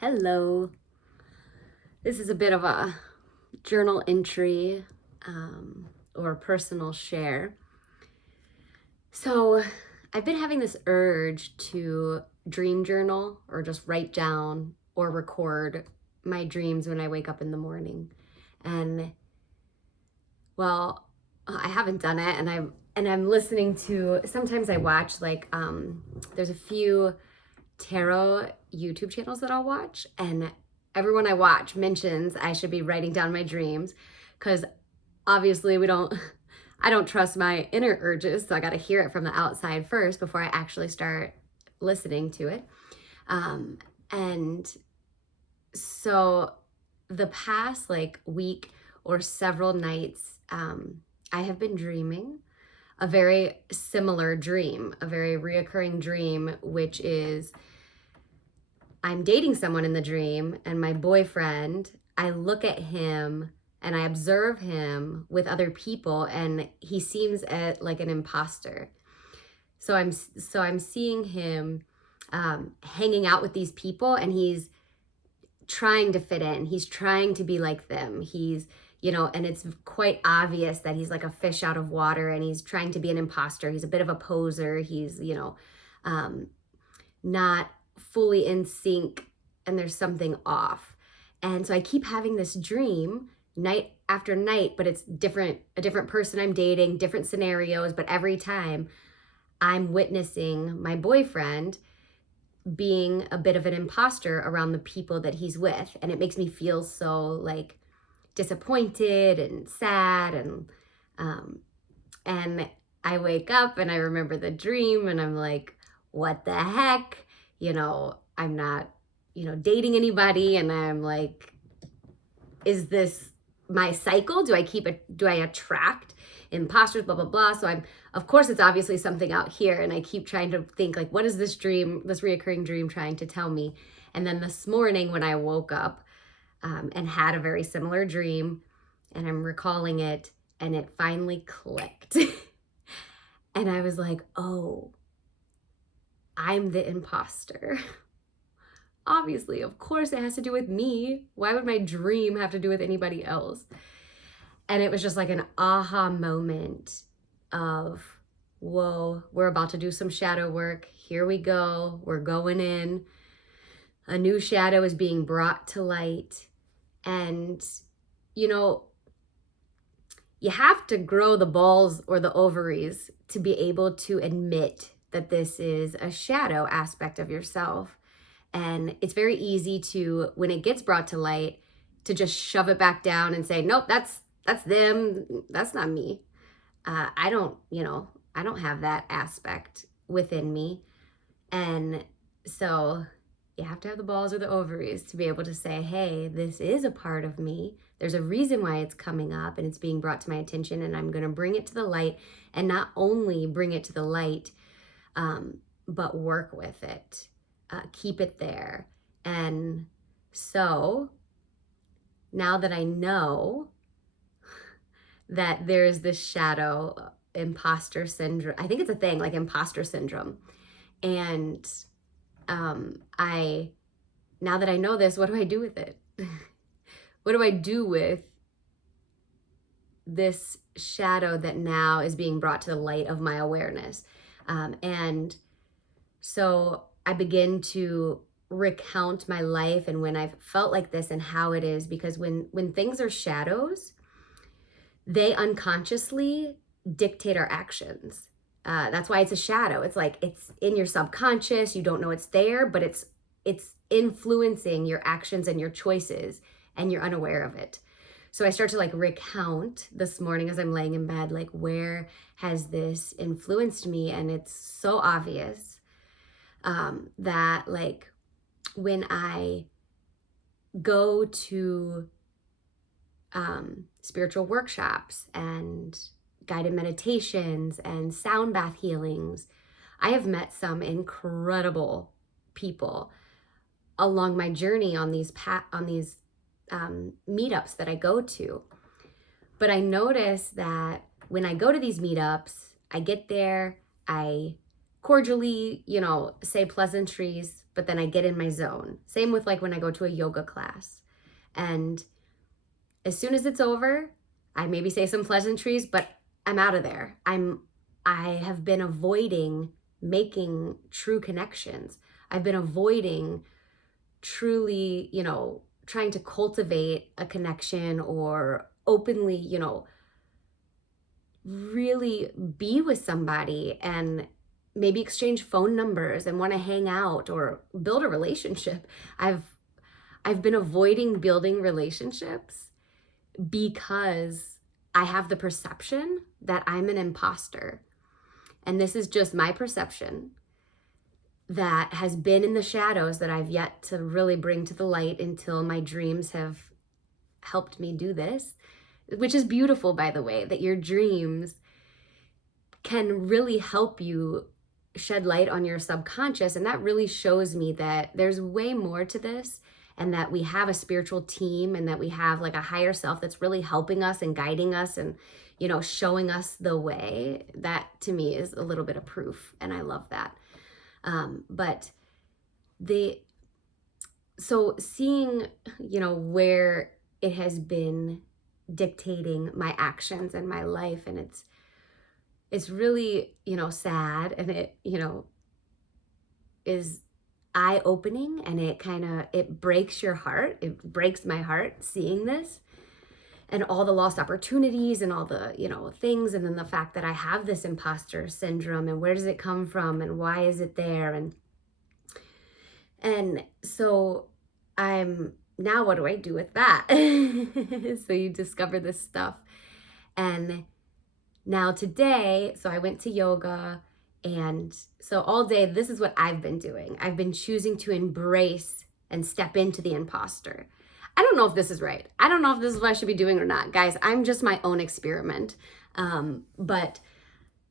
Hello. This is a bit of a journal entry or personal share. So, I've been having this urge to dream journal or just write down or record my dreams when I wake up in the morning. And well, I haven't done it and I'm listening to sometimes I watch there's a few tarot YouTube channels that I'll watch, and everyone I watch mentions I should be writing down my dreams because obviously I don't trust my inner urges, so I got to hear it from the outside first before I actually start listening to it. And so the past week or several nights, I have been dreaming a very similar dream, a very reoccurring dream, which is I'm dating someone in the dream, and my boyfriend, I look at him and I observe him with other people, and he seems like an imposter. So I'm seeing him hanging out with these people, and he's trying to fit in. He's trying to be like them. And it's quite obvious that he's like a fish out of water, and he's trying to be an imposter. He's a bit of a poser. He's, not fully in sync, and there's something off. And so I keep having this dream night after night, but it's a different person I'm dating, different scenarios, but every time I'm witnessing my boyfriend being a bit of an imposter around the people that he's with. And it makes me feel so disappointed and sad. And I wake up and I remember the dream, and I'm like, what the heck? I'm not, dating anybody. And I'm like, is this my cycle? Do I attract imposters, blah, blah, blah. So of course, it's obviously something out here. And I keep trying to think what is this reoccurring dream trying to tell me? And then this morning when I woke up and had a very similar dream, and I'm recalling it, and it finally clicked. And I was like, oh, I'm the imposter. Obviously, of course it has to do with me. Why would my dream have to do with anybody else? And it was just like an aha moment of, whoa, we're about to do some shadow work. Here we go. We're going in. A new shadow is being brought to light. And, you have to grow the balls or the ovaries to be able to admit that this is a shadow aspect of yourself. And it's very easy to, when it gets brought to light, to just shove it back down and say, nope, that's them. That's not me. I don't have that aspect within me. And so you have to have the balls or the ovaries to be able to say, hey, this is a part of me. There's a reason why it's coming up and it's being brought to my attention, and I'm going to bring it to the light, and not only bring it to the light, but work with it, keep it there. And so now that I know that there's this shadow, imposter syndrome, I think it's a thing, like imposter syndrome. And now that I know this, what do I do with it? What do I do with this shadow that now is being brought to the light of my awareness? And so I begin to recount my life and when I've felt like this and how it is, because when things are shadows, they unconsciously dictate our actions. That's why it's a shadow. It's like it's in your subconscious. You don't know it's there, but it's influencing your actions and your choices, and you're unaware of it. So I start to recount this morning as I'm laying in bed, where has this influenced me? And it's so obvious that when I go to spiritual workshops and guided meditations and sound bath healings, I have met some incredible people along my journey on these meetups that I go to. But I notice that when I go to these meetups, I get there, I cordially, say pleasantries but then I get in my zone. Same with like when I go to a yoga class. And as soon as it's over, I maybe say some pleasantries, but I'm out of there. I have been avoiding making true connections. I've been avoiding truly, trying to cultivate a connection or openly, really be with somebody and maybe exchange phone numbers and want to hang out or build a relationship. I've been avoiding building relationships because I have the perception that I'm an imposter. And this is just my perception that has been in the shadows that I've yet to really bring to the light until my dreams have helped me do this, which is beautiful, by the way, that your dreams can really help you shed light on your subconscious. And that really shows me that there's way more to this, and that we have a spiritual team, and that we have like a higher self that's really helping us and guiding us and, showing us the way. That to me is a little bit of proof. And I love that. So seeing, where it has been dictating my actions and my life, and it's really, sad, and it, is eye-opening, and it breaks your heart. It breaks my heart seeing this and all the lost opportunities and all the, things. And then the fact that I have this imposter syndrome, and where does it come from, and why is it there? And so now what do I do with that? So you discover this stuff. And now today, so I went to yoga, and so all day, this is what I've been doing. I've been choosing to embrace and step into the imposter. I don't know if this is right. I don't know if this is what I should be doing or not. Guys, I'm just my own experiment. But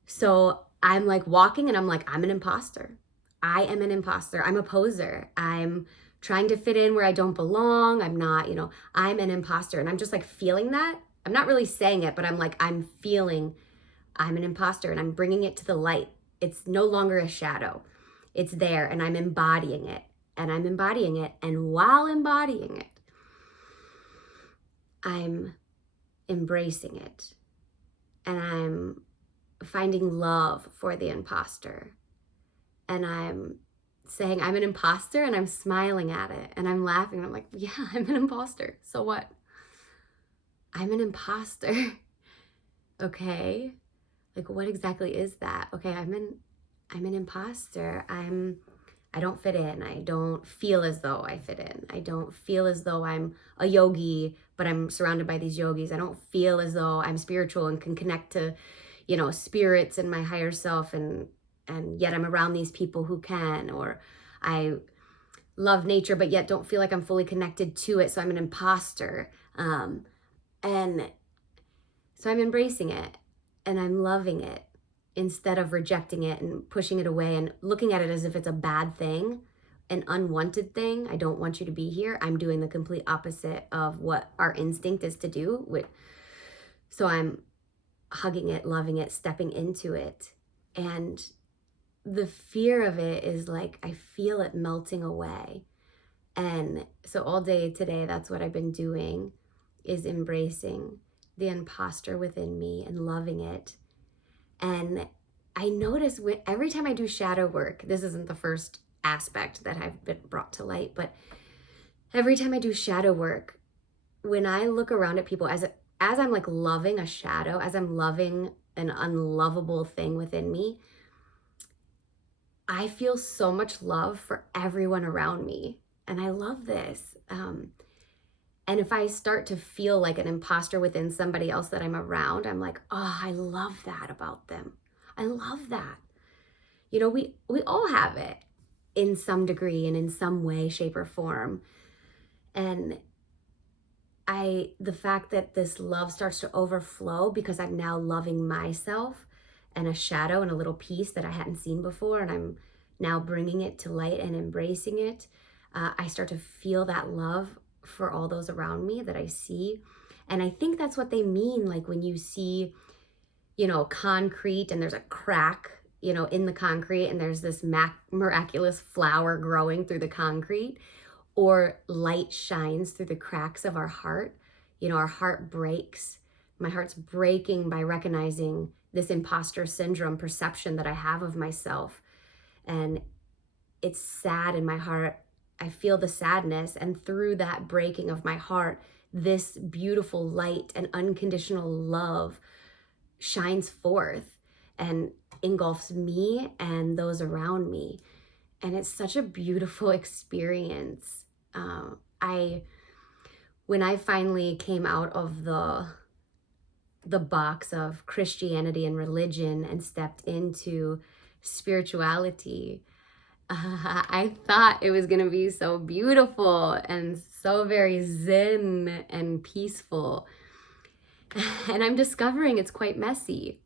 so I'm like walking, and I'm like, I'm an imposter. I am an imposter. I'm a poser. I'm trying to fit in where I don't belong. I'm not, I'm an imposter. And I'm just like feeling that. I'm not really saying it, but I'm feeling I'm an imposter, and I'm bringing it to the light. It's no longer a shadow. It's there, and I'm embodying it, and I'm embodying it. And while embodying it, I'm embracing it, and I'm finding love for the imposter. And I'm saying I'm an imposter, and I'm smiling at it, and I'm laughing, and I'm like, yeah, I'm an imposter. So what? I'm an imposter. Okay. Like, what exactly is that? Okay, I'm an imposter. I don't fit in. I don't feel as though I fit in. I don't feel as though I'm a yogi, but I'm surrounded by these yogis. I don't feel as though I'm spiritual and can connect to, spirits and my higher self, and yet I'm around these people who can. Or I love nature, but yet don't feel like I'm fully connected to it. So I'm an imposter. And so I'm embracing it, and I'm loving it instead of rejecting it and pushing it away and looking at it as if it's a bad thing, an unwanted thing. I don't want you to be here. I'm doing the complete opposite of what our instinct is to do. So I'm hugging it, loving it, stepping into it. And the fear of it is like, I feel it melting away. And so all day today, that's what I've been doing, is embracing the imposter within me and loving it. And I notice every time I do shadow work, this isn't the first aspect that I've been brought to light, but every time I do shadow work, when I look around at people, as I'm like loving a shadow, as I'm loving an unlovable thing within me, I feel so much love for everyone around me. And I love this. And if I start to feel like an imposter within somebody else that I'm around, I'm like, oh, I love that about them. I love that. We all have it in some degree and in some way, shape, or form. And the fact that this love starts to overflow because I'm now loving myself and a shadow and a little piece that I hadn't seen before, and I'm now bringing it to light and embracing it, I start to feel that love for all those around me that I see. And I think that's what they mean, like when you see, concrete and there's a crack in the concrete, and there's this miraculous flower growing through the concrete, or light shines through the cracks of our heart. Our heart breaks. My heart's breaking by recognizing this imposter syndrome perception that I have of myself. And it's sad in my heart. I feel the sadness. And through that breaking of my heart, this beautiful light and unconditional love shines forth and engulfs me and those around me. And it's such a beautiful experience. When I finally came out of the box of Christianity and religion and stepped into spirituality, I thought it was going to be so beautiful and so very zen and peaceful. And I'm discovering it's quite messy.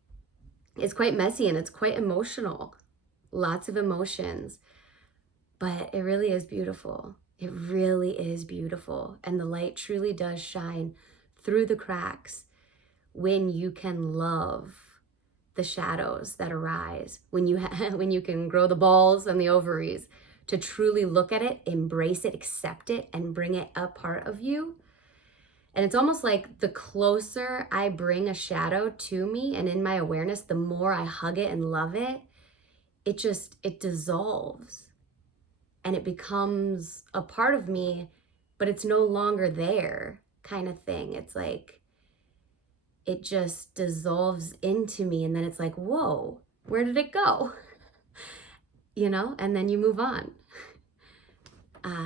It's quite messy and it's quite emotional. Lots of emotions. But it really is beautiful. It really is beautiful. And the light truly does shine through the cracks when you can love the shadows that arise, when you can grow the balls and the ovaries to truly look at it, embrace it, accept it, and bring it a part of you. And it's almost like the closer I bring a shadow to me and in my awareness, the more I hug it and love it, it dissolves and it becomes a part of me, but it's no longer there, kind of thing. It's like it just dissolves into me, and then it's like, whoa, where did it go? And then you move on.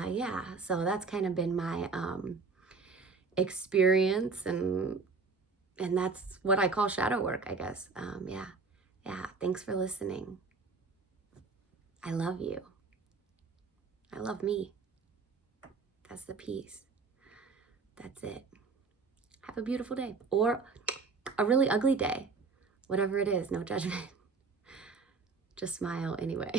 Yeah, so that's kind of been my experience, and that's what I call shadow work, I guess. Yeah, thanks for listening. I love you. I love me. That's the piece. That's it. Have a beautiful day, or a really ugly day. Whatever it is, no judgment. Just smile anyway.